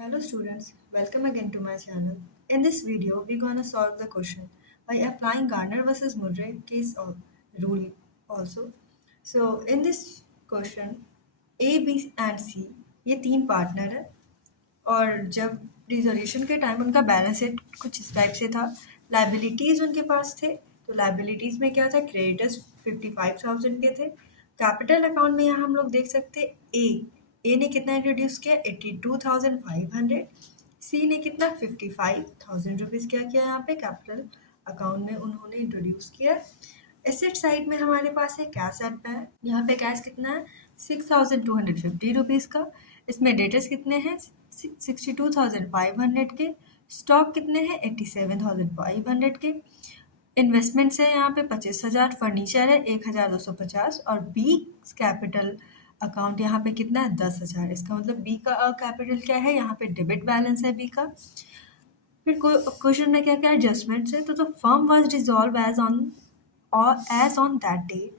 Hello students, welcome again to my channel. In this video, we're gonna solve the question by applying Gardner versus Murray case or rule also. So in this question, A, B and C ये तीन partner है और जब resolution के time उनका balance sheet कुछ इस type से था। लाइबिलिटीज उनके पास थे, तो लाइबिलिटीज में क्या था, क्रेडिटर्स 55,000 के थे। कैपिटल अकाउंट में यहाँ हम लोग देख सकते ए ने कितना इंट्रोड्यूस किया 82,500। सी ने कितना 55,000 रुपीज़ क्या किया यहाँ पे कैपिटल अकाउंट में उन्होंने इंट्रोड्यूस किया। एसेट साइड में हमारे पास है कैश एट बैंक, यहाँ पे कैश कितना है 6,250 रुपीज़ का। इसमें डेटर्स कितने हैं 62,500 के। स्टॉक कितने हैं 87,500 के। इन्वेस्टमेंट्स है यहाँ पे 25,000। फर्नीचर है 1,250 और बी कैपिटल अकाउंट यहाँ पे कितना है 10,000। इसका मतलब बी का कैपिटल क्या है, यहाँ पे डेबिट बैलेंस है बी का। फिर क्वेश्चन में क्या क्या एडजस्टमेंट्स है, तो firm was dissolve as on that date.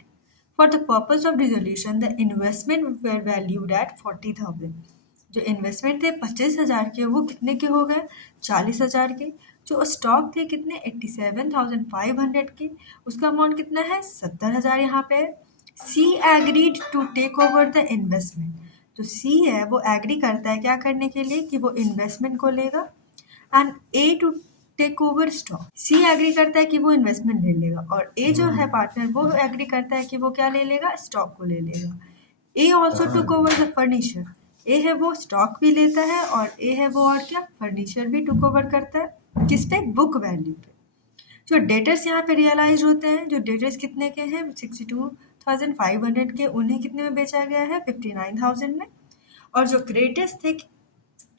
For the purpose of dissolution, the investment were valued at 40,000. जो इन्वेस्टमेंट थे 25,000 के, वो कितने के हो गए 40,000 के। जो स्टॉक थे कितने 87,500 के, उसका अमाउंट कितना है 70,000 यहाँ पे है। She agreed to take over the investment, जो सी है वो एग्री करता है क्या करने के लिए कि वो इन्वेस्टमेंट को लेगा। And A to take over stock, C agree करता है कि वो इन्वेस्टमेंट ले लेगा और ए जो है पार्टनर वो एग्री करता है कि वो क्या ले लेगा, स्टॉक को ले लेगा। He also took over the furniture, he है वो स्टॉक भी लेता है और ए है वो और क्या फर्नीचर भी टुक ओवर करता है। किस पे, बुक वैल्यू पे। जो डेटर्स यहाँ पे रियलाइज होते हैं, जो डेटर्स कितने के हैं 62,500 के, उन्हें कितने में बेचा गया है 59,000 में। और जो क्रेडिटर्स थे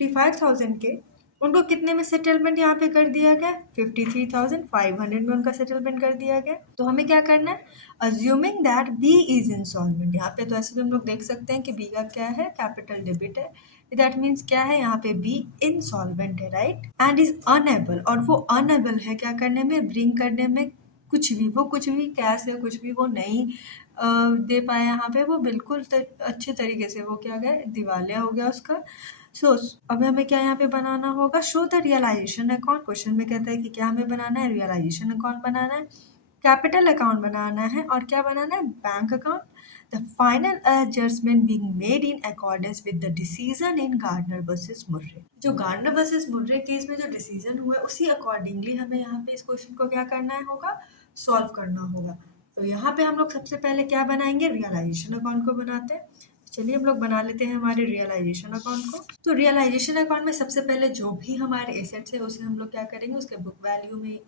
55,000 के, उनको कितने में सेटलमेंट यहाँ पे कर दिया गया 53,500 में उनका सेटलमेंट कर दिया गया। तो हमें क्या करना है, assuming that B is insolvent. यहाँ पे तो ऐसे भी हम लोग देख सकते हैं कि बी का क्या है, कैपिटल डेबिट है। दैट मीन्स क्या है, यहाँ पे बी इंसॉल्वेंट है, राइट। एंड इज अनएबल, और वो अनएबल है क्या करने में, ब्रिंग करने में कुछ भी, वो कुछ भी कैश है कुछ भी वो नहीं दे पाया यहाँ पे, वो बिल्कुल अच्छे तरीके से वो क्या गया, दिवालिया हो गया उसका। सो अब हमें क्या यहाँ पे बनाना होगा, show the realisation account. Question में कहता है कि क्या हमें बनाना है, रियलाइजेशन अकाउंट बनाना है, कैपिटल अकाउंट बनाना है और क्या बनाना है, bank account. The final adjustment being made in accordance with the decision in Gardner versus Murray. जो गार्डनर वर्सेस मुर्रे केस में जो डिसीजन हुआ है उसी अकॉर्डिंगली हमें यहाँ पे इस क्वेश्चन को क्या करना है होगा, सॉल्व करना होगा। तो यहाँ पे हम लोग सबसे पहले क्या बनाएंगे, रियलाइजेशन अकाउंट को बनाते हैं। चलिए हम लोग बना लेते हैं हमारे रियलाइजेशन अकाउंट को। तो रियलाइजेशन अकाउंट में सबसे पहले जो भी हमारे एसेट्स है उसे हम लोग क्या करेंगे, उसके बुक वैल्यू में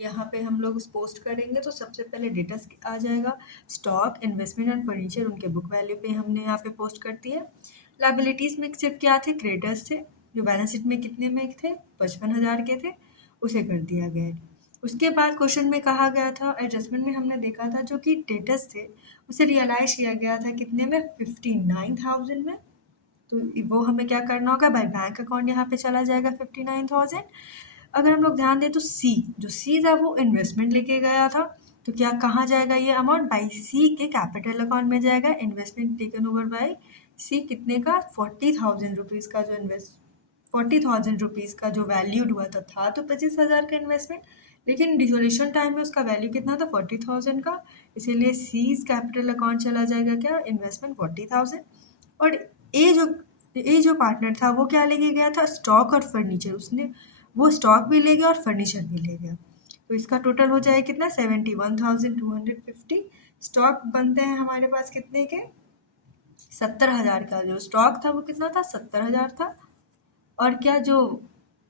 यहाँ पे हम लोग पोस्ट करेंगे। तो सबसे पहले डेटर्स आ जाएगा, स्टॉक, इन्वेस्टमेंट एंड फर्नीचर, उनके बुक वैल्यू पे हमने यहाँ पे पोस्ट कर दिया। लाइबिलिटीज में सिर्फ क्या थे, क्रेडिटर्स थे, जो बैलेंस शीट में कितने में थे 55,000 के थे, उसे कर दिया गया है। उसके बाद क्वेश्चन में कहा गया था, एडजस्टमेंट में हमने देखा था जो कि डेटर्स थे उसे रियलाइज किया गया था कितने में 59,000 में। तो वो हमें क्या करना होगा, बाय बैंक अकाउंट यहाँ पे चला जाएगा 59,000। अगर हम लोग ध्यान दें तो सी, जो सी था वो इन्वेस्टमेंट लेके गया था, तो क्या कहाँ जाएगा ये अमाउंट, बाई सी के कैपिटल अकाउंट में जाएगा। इन्वेस्टमेंट टेकन ओवर बाई सी कितने का 40,000 रुपीज़ का, जो 40,000 रुपीज़ का जो वैल्यूड हुआ था तो 25,000 का इन्वेस्टमेंट, लेकिन डिसोल्यूशन टाइम में उसका वैल्यू कितना था 40,000 का, इसीलिए सीज कैपिटल अकाउंट चला जाएगा क्या, इन्वेस्टमेंट 40,000। और ए जो पार्टनर था वो क्या लेके गया था, स्टॉक और फर्नीचर, उसने वो स्टॉक भी ले गया और फर्नीचर भी ले गया। तो इसका टोटल हो जाएगा कितना 71,250। स्टॉक बनते हैं हमारे पास कितने के 70,000 का, जो स्टॉक था वो कितना था 70,000 था। और क्या जो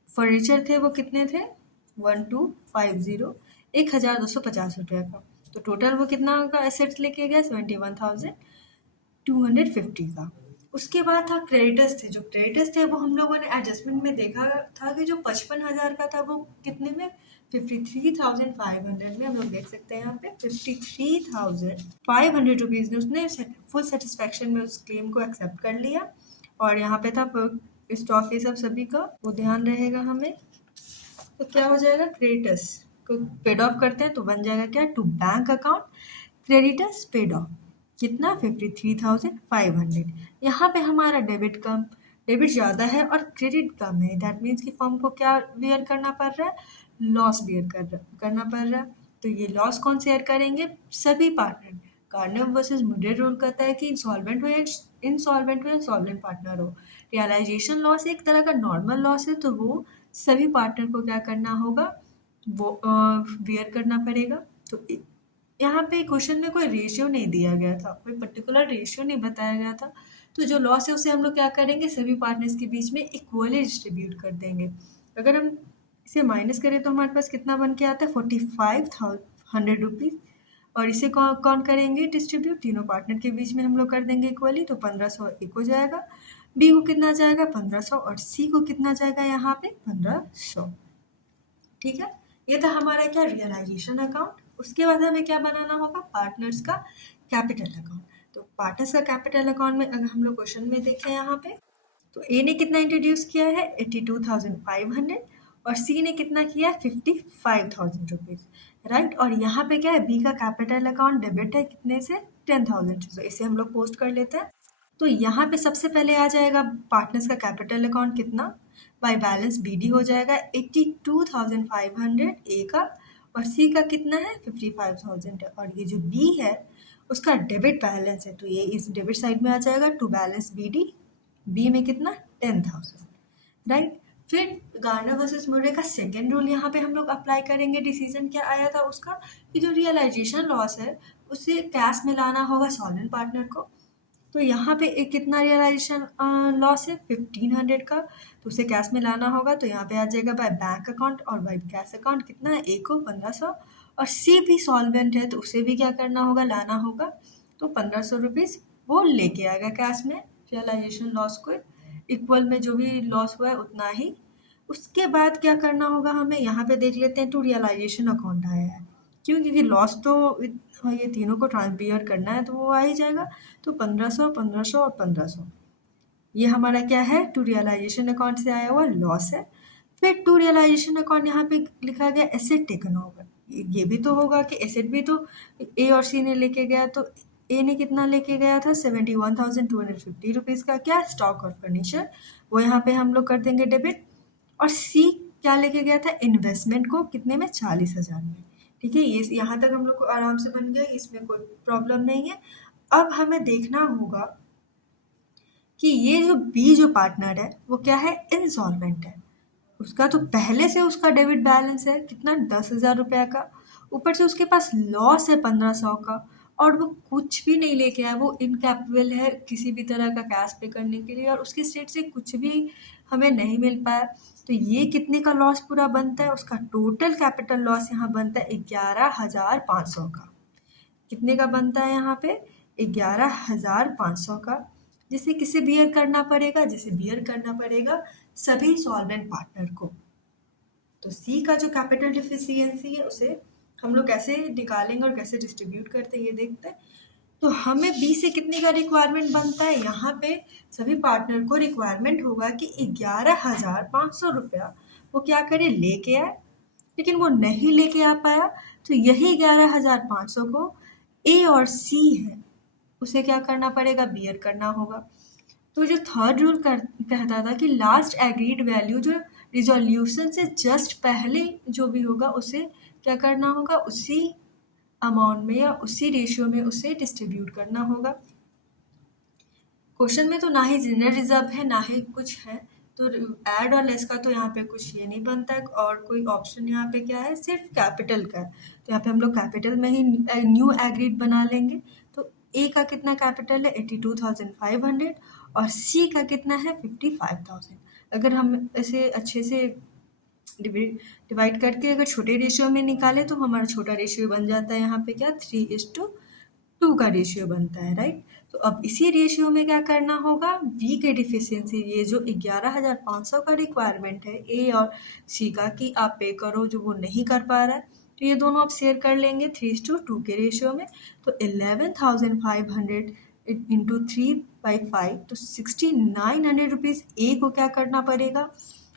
फर्नीचर थे वो कितने थे 1250, 1,250 रुपये का। तो टोटल वो कितना का एसेट्स लेके गया 71,250 का। उसके बाद था क्रेडिटर्स थे, जो क्रेडिटर्स थे वो हम लोगों ने एडजस्टमेंट में देखा था कि जो 55,000 का था वो कितने में 53,500 में, हम लोग देख सकते हैं यहाँ पे 53,500 रुपीज़ में उसने फुल सेटिस्फैक्शन में उस क्लेम को एक्सेप्ट कर लिया। और यहाँ पे था स्टॉक ये सब सभी का वो ध्यान रहेगा हमें। तो क्या हो जाएगा, क्रेडिटर्स को पेड ऑफ करते हैं तो बन जाएगा क्या, to bank account creditors paid off कितना 53,500। यहाँ पे हमारा डेबिट डेबिट ज़्यादा है और क्रेडिट कम है, दैट मीन्स कि फर्म को क्या बियर करना पड़ रहा है, लॉस बियर करना पड़ रहा है। तो ये लॉस कौन शेयर करेंगे, सभी पार्टनर। कार्नर वर्सेस मुडे रूल कहता है कि इंसॉल्वेंट हो या सॉल्वेंट पार्टनर हो, रियलाइजेशन लॉस एक तरह का नॉर्मल लॉस है, तो वो सभी पार्टनर को क्या करना होगा, वो बियर करना पड़ेगा। तो यहाँ पे क्वेश्चन में कोई रेशियो नहीं दिया गया था, कोई पर्टिकुलर रेशियो नहीं बताया गया था। तो जो लॉस है उसे हम लोग क्या करेंगे, सभी पार्टनर्स के बीच में इक्वली डिस्ट्रीब्यूट कर देंगे। अगर हम इसे माइनस करें तो हमारे पास कितना बन के आता है, 45,100 रुपीज़। और इसे कौन कौन करेंगे डिस्ट्रीब्यूट, तीनों पार्टनर के बीच में हम लोग कर देंगे इक्वली। तो 1500 एक हो जाएगा, बी को कितना जाएगा 1500, और सी को कितना जाएगा यहाँ पे 1500। ठीक है, ये था हमारा क्या, रियलाइजेशन अकाउंट। उसके बाद हमें क्या बनाना होगा, पार्टनर्स का कैपिटल अकाउंट। तो पार्टनर्स का कैपिटल अकाउंट में अगर हम लोग क्वेश्चन में देखें यहाँ पे, तो ए ने कितना इंट्रोड्यूस किया है 82,500, और सी ने कितना किया है 55,000 रुपीज़, राइट। और यहाँ पे क्या है, बी का कैपिटल अकाउंट डेबिट है कितने से, 10,000 से, इसे हम लोग पोस्ट कर लेते हैं। तो यहाँ पे सबसे पहले आ जाएगा पार्टनर्स का कैपिटल अकाउंट कितना, बाय बैलेंस बीडी हो जाएगा 82,500 ए का, और सी का कितना है 55,000 है। और ये जो बी है उसका डेबिट बैलेंस है, तो ये इस डेबिट साइड में आ जाएगा टू बैलेंस बीडी, बी में कितना 10,000, राइट। फिर गार्नर वर्सेस मुर्रे का सेकेंड रूल यहाँ पे हम लोग अप्लाई करेंगे। डिसीजन क्या आया था उसका, कि जो रियलाइजेशन लॉस है उसे कैश में लाना होगा सॉल्वेंट पार्टनर को। तो यहाँ पे एक कितना रियलाइजेशन लॉस है 1,500 का, तो उसे कैश में लाना होगा। तो यहाँ पे आ जाएगा बाय बैंक अकाउंट और बाय कैश अकाउंट, कितना है ए को 1500, और सी भी सॉल्वेंट है तो उसे भी क्या करना होगा, लाना होगा। तो 1500 रुपीज़ वो लेके आएगा कैश में, रियलाइजेशन लॉस को इक्वल में जो भी लॉस हुआ है उतना ही। उसके बाद क्या करना होगा हमें, यहाँ पे देख लेते हैं टू रियलाइजेशन अकाउंट आया है, क्यों, क्योंकि लॉस तो ये तीनों को ट्रांसफर करना है तो वो आ ही जाएगा। तो 1500, 1500 और 1500, ये हमारा क्या है, टू रियलाइजेशन अकाउंट से आया हुआ लॉस है। फिर टू रियलाइजेशन अकाउंट यहाँ पे लिखा गया एसेट टेकन ओवर, ये भी तो होगा कि एसेट भी तो ए और सी ने लेके गया। तो ए ने कितना लेके गया था 71,250 रुपीज़ का क्या, स्टॉक और फर्नीचर, वो यहाँ पे हम लोग कर देंगे डेबिट। और सी क्या लेके गया था, इन्वेस्टमेंट को, कितने में 40,000 में। ठीक है, ये यहाँ तक हम लोग को आराम से बन गया, इसमें कोई प्रॉब्लम नहीं है। अब हमें देखना होगा कि ये जो बी जो पार्टनर है वो क्या है, इंसॉल्वेंट है। उसका तो पहले से उसका डेबिट बैलेंस है कितना, 10,000 रुपया का, ऊपर से उसके पास लॉस है 1500 का, और वो कुछ भी नहीं लेके आया, वो इनकैपेबल है किसी भी तरह का कैश पे करने के लिए, और उसके स्टेट से कुछ भी हमें नहीं मिल पाया। तो ये कितने का लॉस पूरा बनता है, उसका टोटल कैपिटल लॉस यहाँ बनता है 11,500 का। कितने का बनता है यहाँ पे, 11,500 का, जिसे किसे बियर करना पड़ेगा, जिसे बियर करना पड़ेगा सभी सॉल्वेंट पार्टनर को। तो सी का जो कैपिटल डिफिशियंसी है उसे हम लोग कैसे निकालेंगे और कैसे डिस्ट्रीब्यूट करते हैं ये देखते हैं। तो हमें बी से कितने का रिक्वायरमेंट बनता है, यहाँ पे सभी पार्टनर को रिक्वायरमेंट होगा कि 11,500 रुपया वो क्या करे, लेके आए, लेकिन वो नहीं लेके आ पाया। तो यही 11,500 को ए और सी है उसे क्या करना पड़ेगा, बियर करना होगा। तो जो थर्ड रूल कहता था कि लास्ट एग्रीड वैल्यू जो रिजोल्यूशन से जस्ट पहले जो भी होगा उसे क्या करना होगा, उसी अमाउंट में या उसी रेशियो में उसे डिस्ट्रीब्यूट करना होगा। क्वेश्चन में तो ना ही जनरल रिजर्व है ना ही कुछ है, तो ऐड और लेस का तो यहाँ पे कुछ ये नहीं बनता है, और कोई ऑप्शन यहाँ पे क्या है, सिर्फ कैपिटल का है। तो यहाँ पे हम लोग कैपिटल में ही न्यू एग्रीड बना लेंगे। तो ए का कितना कैपिटल है 82,500, और सी का कितना है 55,000। अगर हम ऐसे अच्छे से डिवाइड करके अगर छोटे रेशियो में निकाले तो हमारा छोटा रेशियो बन जाता है यहाँ पे क्या, 3:2 का रेशियो बनता है, राइट। तो अब इसी रेशियो में क्या करना होगा, बी के डिफिशियंसी, ये जो 11,500 का रिक्वायरमेंट है ए और सी का कि आप पे करो, जो वो नहीं कर पा रहा है, तो ये दोनों आप शेयर कर लेंगे 3:2 के रेशियो में। तो 11,500 इंटू 3/5, तो 6,900 रुपीज़ ए को क्या करना पड़ेगा,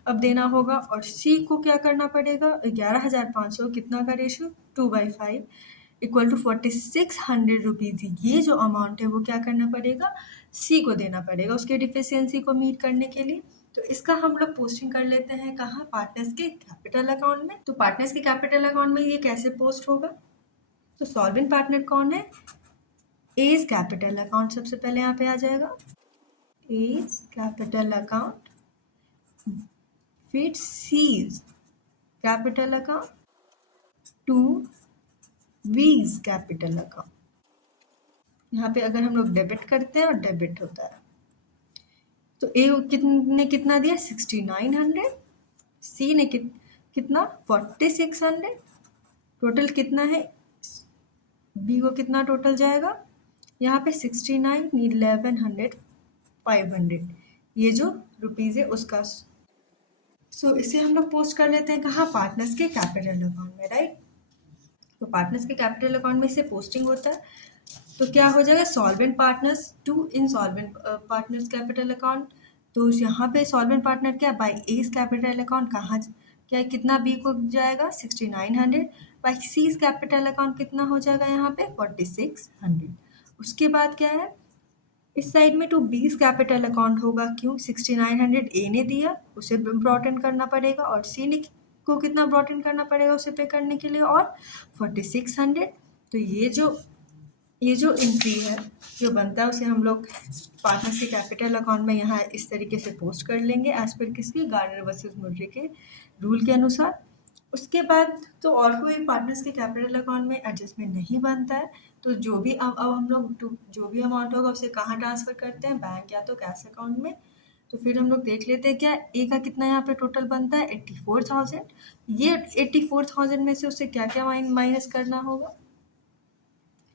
अब देना होगा, और सी को क्या करना पड़ेगा, 11,500 कितना का रेशियो 2/5, इक्वल टू 4600 रुपीज़, ये जो अमाउंट है वो क्या करना पड़ेगा, सी को देना पड़ेगा उसके डिफिशियंसी को मीट करने के लिए। तो इसका हम लोग पोस्टिंग कर लेते हैं कहाँ, पार्टनर्स के कैपिटल अकाउंट में। तो पार्टनर्स के कैपिटल अकाउंट में ये कैसे पोस्ट होगा, तो सॉल्वेंट पार्टनर कौन है, एज कैपिटल अकाउंट सबसे पहले यहाँ पे आ जाएगा, एज कैपिटल अकाउंट, फिर सीज कैपिटल अकाउंट टू वीज कैपिटल अकाउंट। यहाँ पे अगर हम लोग डेबिट करते हैं और डेबिट होता है तो ए ने कितना दिया 6900, सी ने कितना 4600, टोटल कितना है, बी को कितना टोटल जाएगा यहाँ पे 69, 1100, 500, ये जो रुपीज़ है उसका। सो इसे हम लोग पोस्ट कर लेते हैं कहाँ, पार्टनर्स के कैपिटल अकाउंट में, राइट। तो पार्टनर्स के कैपिटल अकाउंट में इसे पोस्टिंग होता है, तो क्या हो जाएगा, solvent partners to insolvent partners capital account. तो यहाँ पे सॉल्वेंट पार्टनर क्या, बाय एज कैपिटल अकाउंट कहाँ क्या कितना, बी को जाएगा 6900, बाय सीज कैपिटल अकाउंट कितना हो जाएगा यहाँ पे 4600। उसके बाद क्या है, इस साइड में टू बीस कैपिटल अकाउंट होगा, क्यों 6900 ए ने दिया उसे ब्रॉट इन करना पड़ेगा, और सी ने को कितना ब्रॉट इन करना पड़ेगा उसे पे करने के लिए, और 4600। तो ये जो एंट्री है जो बनता है उसे हम लोग पार्टनर्स के कैपिटल अकाउंट में यहाँ इस तरीके से पोस्ट कर लेंगे एज पर किसकी, गार्नर वर्सेस मुर्रे के रूल के अनुसार। उसके बाद तो और कोई पार्टनर्स के कैपिटल अकाउंट में एडजस्टमेंट नहीं बनता है, तो जो भी अब हम लोग जो भी अमाउंट होगा उसे कहाँ ट्रांसफ़र करते हैं, बैंक या तो कैश अकाउंट में। तो फिर हम लोग देख लेते हैं क्या ए का कितना यहाँ पे टोटल बनता है 84,000, ये 84,000 में से उससे क्या क्या माइनस करना होगा,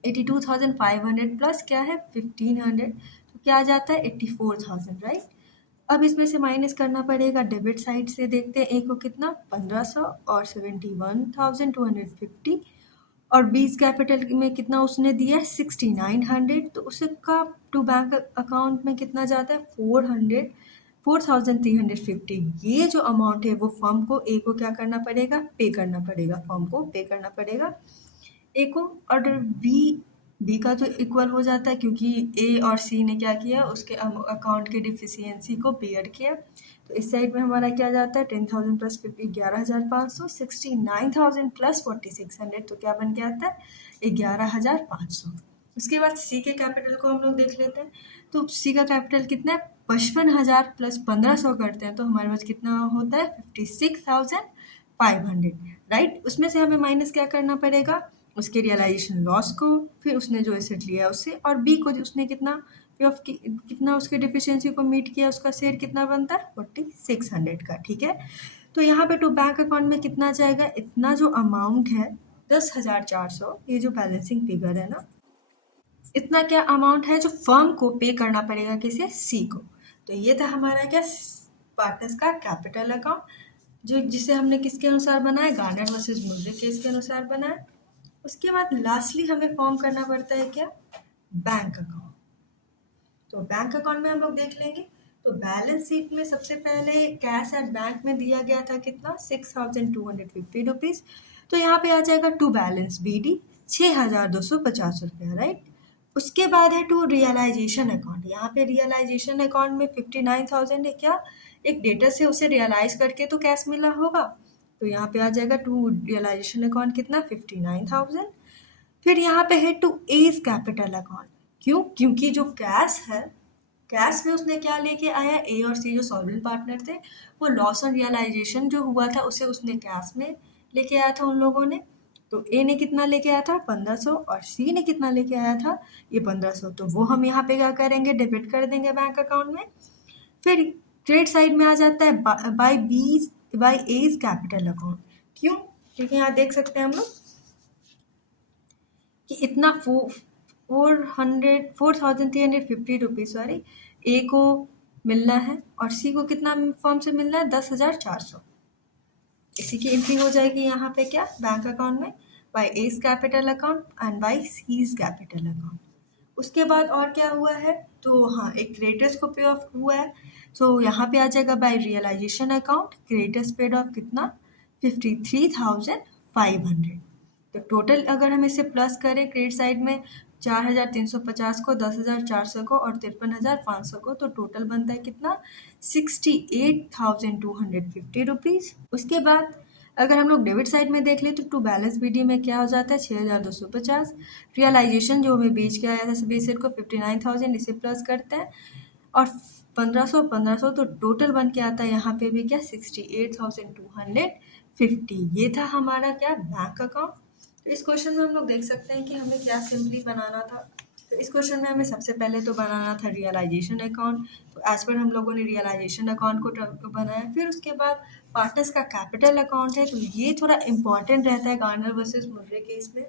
82,500 प्लस क्या है 1,500, तो क्या आ जाता है 84,000, राइट। अब इसमें से माइनस करना पड़ेगा डेबिट साइड से, देखते हैं ए को कितना 1500 और 71,250, और बीज कैपिटल में कितना उसने दिया है 6900, तो उसका टू बैंक अकाउंट में कितना जाता है 4,350। ये जो अमाउंट है वो फर्म को ए को क्या करना पड़ेगा, पे करना पड़ेगा, फर्म को पे करना पड़ेगा ए को। और बी का तो इक्वल हो जाता है क्योंकि ए और सी ने क्या किया, उसके अकाउंट के डिफिशियंसी को बेयर किया। तो इस साइड में हमारा क्या जाता है 10,000 प्लस 11,500, 69,000 प्लस 4,600, तो क्या बन के आता है 11,500। उसके बाद सी के कैपिटल को हम लोग देख लेते हैं, तो सी का कैपिटल कितना है 55,000 प्लस 1,500 करते हैं तो हमारे पास कितना होता है 56,500, राइट। उसमें से हमें माइनस क्या करना पड़ेगा, उसके रियलाइजेशन लॉस को, फिर उसने जो एसेट लिया उससे, और बी को उसने कितना पे ऑफ कितना उसके डिफिशियंसी को मीट किया, उसका शेयर कितना बनता है 4,600 का, ठीक है। तो यहाँ पे टू बैंक अकाउंट में कितना जाएगा, इतना जो अमाउंट है 10,400, ये जो बैलेंसिंग फिगर है ना, इतना क्या अमाउंट है जो फर्म को पे करना पड़ेगा किसे, सी को। तो ये था हमारा क्या पार्टनर्स का कैपिटल अकाउंट, जो जिसे हमने किसके अनुसार बनाया, गार्नर वर्सेस मुर्रे केस के अनुसार बनाया। उसके बाद लास्टली हमें फॉर्म करना पड़ता है क्या, बैंक अकाउंट। तो बैंक अकाउंट में हम लोग देख लेंगे, तो बैलेंस शीट में सबसे पहले कैश एट बैंक में दिया गया था कितना 6,250 रुपीज़, तो यहाँ पे आ जाएगा टू बैलेंस BD 6,250 रुपया, राइट। उसके बाद है टू रियलाइजेशन अकाउंट, यहाँ पे रियलाइजेशन अकाउंट में 59,000 है, क्या एक डेटर से उसे रियलाइज करके तो कैश मिला होगा, तो यहाँ पे आ जाएगा टू रियलाइजेशन अकाउंट कितना 59,000। फिर यहाँ पे है टू एज कैपिटल अकाउंट, क्यों, क्योंकि जो कैश है, कैश में उसने क्या लेके आया, ए और सी जो सॉल्वेंट पार्टनर थे वो लॉस ऑन रियलाइजेशन जो हुआ था उसे उसने कैश में लेके आया था उन लोगों ने। तो ए ने कितना लेके आया था 1,500 और सी ने कितना लेके आया था ये 1,500, तो वो हम यहाँ पे क्या करेंगे, डेबिट कर देंगे बैंक अकाउंट में। फिर क्रेडिट साइड में आ जाता है बाय एज कैपिटल अकाउंट, क्यों, क्योंकि यहाँ देख सकते हैं हम लोग कि इतना 4,350 रुपीज़ सॉरी ए को मिलना है और सी को कितना फर्म से मिलना है 10,400, इसी की एंट्री हो जाएगी यहाँ पे क्या बैंक अकाउंट में by A's capital account and by C's capital account. उसके बाद और क्या हुआ है, तो हाँ एक क्रेडिटर्स को पे ऑफ हुआ है, सो यहाँ पे आ जाएगा by realisation account, creditors paid off कितना 53,500। तो टोटल अगर हम इसे प्लस करें क्रेडिट साइड में 4,350 को, 10,400 को और 53,500 को, तो टोटल बनता है कितना 68,250 रुपीज़। उसके बाद अगर हम लोग डेबिट साइड में देख लें तो टू बैलेंस बीडी में क्या हो जाता है 6,250। रियलाइजेशन जो हमें बेच के आया था सभी सेट को 59,000, इसे प्लस करते हैं और 1500 तो टोटल बन के आता है यहाँ पे भी क्या 68,250। ये था हमारा क्या बैंक अकाउंट। तो इस क्वेश्चन में हम लोग देख सकते हैं कि हमें क्या सिंपली बनाना था। तो इस क्वेश्चन में हमें सबसे पहले तो बनाना था रियलाइजेशन अकाउंट। तो एज पर हम लोगों ने रियलाइजेशन अकाउंट को बनाया। फिर उसके बाद पार्टनर्स का कैपिटल अकाउंट है, तो ये थोड़ा इंपॉर्टेंट रहता है गार्नर वर्सेस मुर्रे केस में,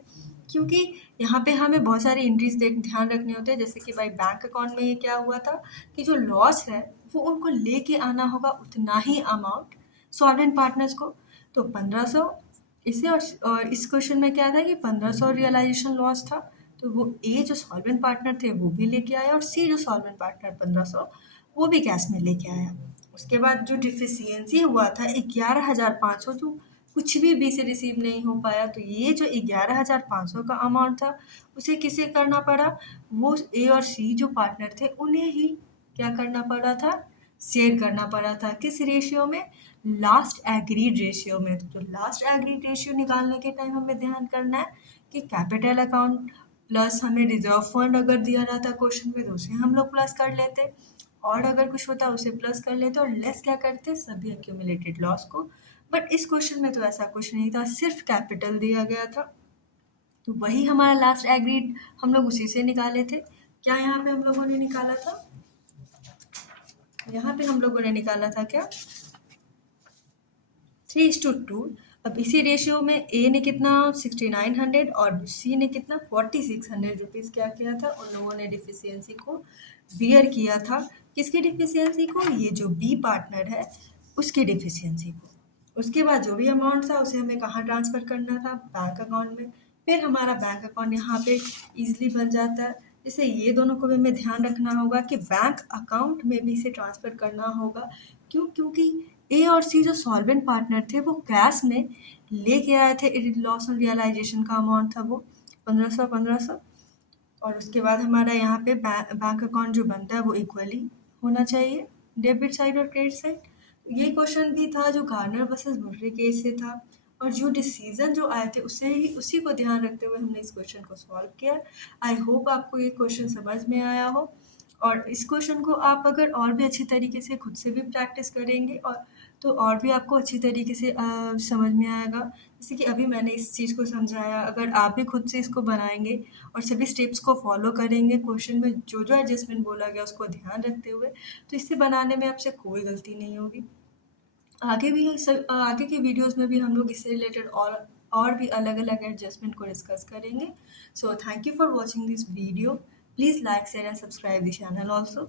क्योंकि यहाँ पे हमें बहुत सारी एंट्रीज ध्यान रखने होते हैं। जैसे कि भाई बैंक अकाउंट में ये क्या हुआ था कि जो लॉस है वो उनको लेके आना होगा उतना ही अमाउंट सॉल्वेंट पार्टनर्स को। तो 1500 इसे, और इस क्वेश्चन में क्या था कि 1500 रियलाइजेशन लॉस था, तो वो ए जो सॉल्वेंट पार्टनर थे वो भी लेके आया और सी जो सॉल्वेंट पार्टनर 1500 वो भी कैश में लेके आया। उसके बाद जो डिफिशियंसी हुआ था 11,500, जो कुछ भी बी से रिसीव नहीं हो पाया, तो ये जो 11,500 का अमाउंट था उसे किसे करना पड़ा, वो ए और सी जो पार्टनर थे उन्हें ही क्या करना पड़ा था, शेयर करना पड़ा था। किस रेशियो में, लास्ट एग्रीड रेशियो में। तो लास्ट एग्रीड रेशियो निकालने के टाइम हमें ध्यान करना है कि कैपिटल अकाउंट प्लस हमें रिजर्व फंड अगर दिया रहता क्वेश्चन में तो उसे हम लोग प्लस कर लेते, और अगर कुछ होता उसे प्लस कर लेते और लेस क्या करते सभी एक्यूमुलेटेड लॉस को। बट इस क्वेश्चन में तो ऐसा कुछ नहीं था, सिर्फ कैपिटल दिया गया था, तो वही हमारा लास्ट एग्रीड हम लोग उसी से निकाले थे। क्या यहाँ पे हम लोगों ने निकाला था, यहाँ पे हम लोगों ने निकाला था क्या 3:2। अब इसी रेशियो में ए ने कितना 6900 और सी ने कितना 4600 रुपीज़ क्या किया था, उन लोगों ने डिफिशियंसी को बियर किया था। किसकी डिफिशियंसी को, ये जो बी पार्टनर है उसकी डिफिशियंसी को। उसके बाद जो भी अमाउंट था उसे हमें कहाँ ट्रांसफ़र करना था, बैंक अकाउंट में। फिर हमारा बैंक अकाउंट यहाँ पे ईजिली बन जाता है। जैसे ये दोनों को भी हमें ध्यान रखना होगा कि बैंक अकाउंट में भी इसे ट्रांसफ़र करना होगा। क्यों, क्योंकि ए और सी जो सॉल्वेंट पार्टनर थे वो कैश में लेके आए थे, लॉस ऑन रियलाइजेशन का अमाउंट था वो 1500। और उसके बाद हमारा यहाँ पे बैंक अकाउंट जो बनता है वो इक्वली होना चाहिए डेबिट साइड और क्रेडिट साइड। ये क्वेश्चन भी था जो गार्नर वर्सेस मुर्रे केस से था, और जो डिसीजन जो आए थे उससे ही उसी को ध्यान रखते हुए हमने इस क्वेश्चन को सॉल्व किया। आई होप आपको ये क्वेश्चन समझ में आया हो, और इस क्वेश्चन को आप अगर और भी अच्छी तरीके से खुद से भी प्रैक्टिस करेंगे और तो और भी आपको अच्छी तरीके से समझ में आएगा। जैसे कि अभी मैंने इस चीज़ को समझाया, अगर आप भी खुद से इसको बनाएंगे और सभी स्टेप्स को फॉलो करेंगे, क्वेश्चन में जो जो एडजस्टमेंट बोला गया उसको ध्यान रखते हुए, तो इससे बनाने में आपसे कोई गलती नहीं होगी। आगे की वीडियोस में भी हम लोग इससे रिलेटेड और भी अलग अलग एडजस्टमेंट को डिस्कस करेंगे। So thank you for watching this video. Please like share and subscribe the channel also.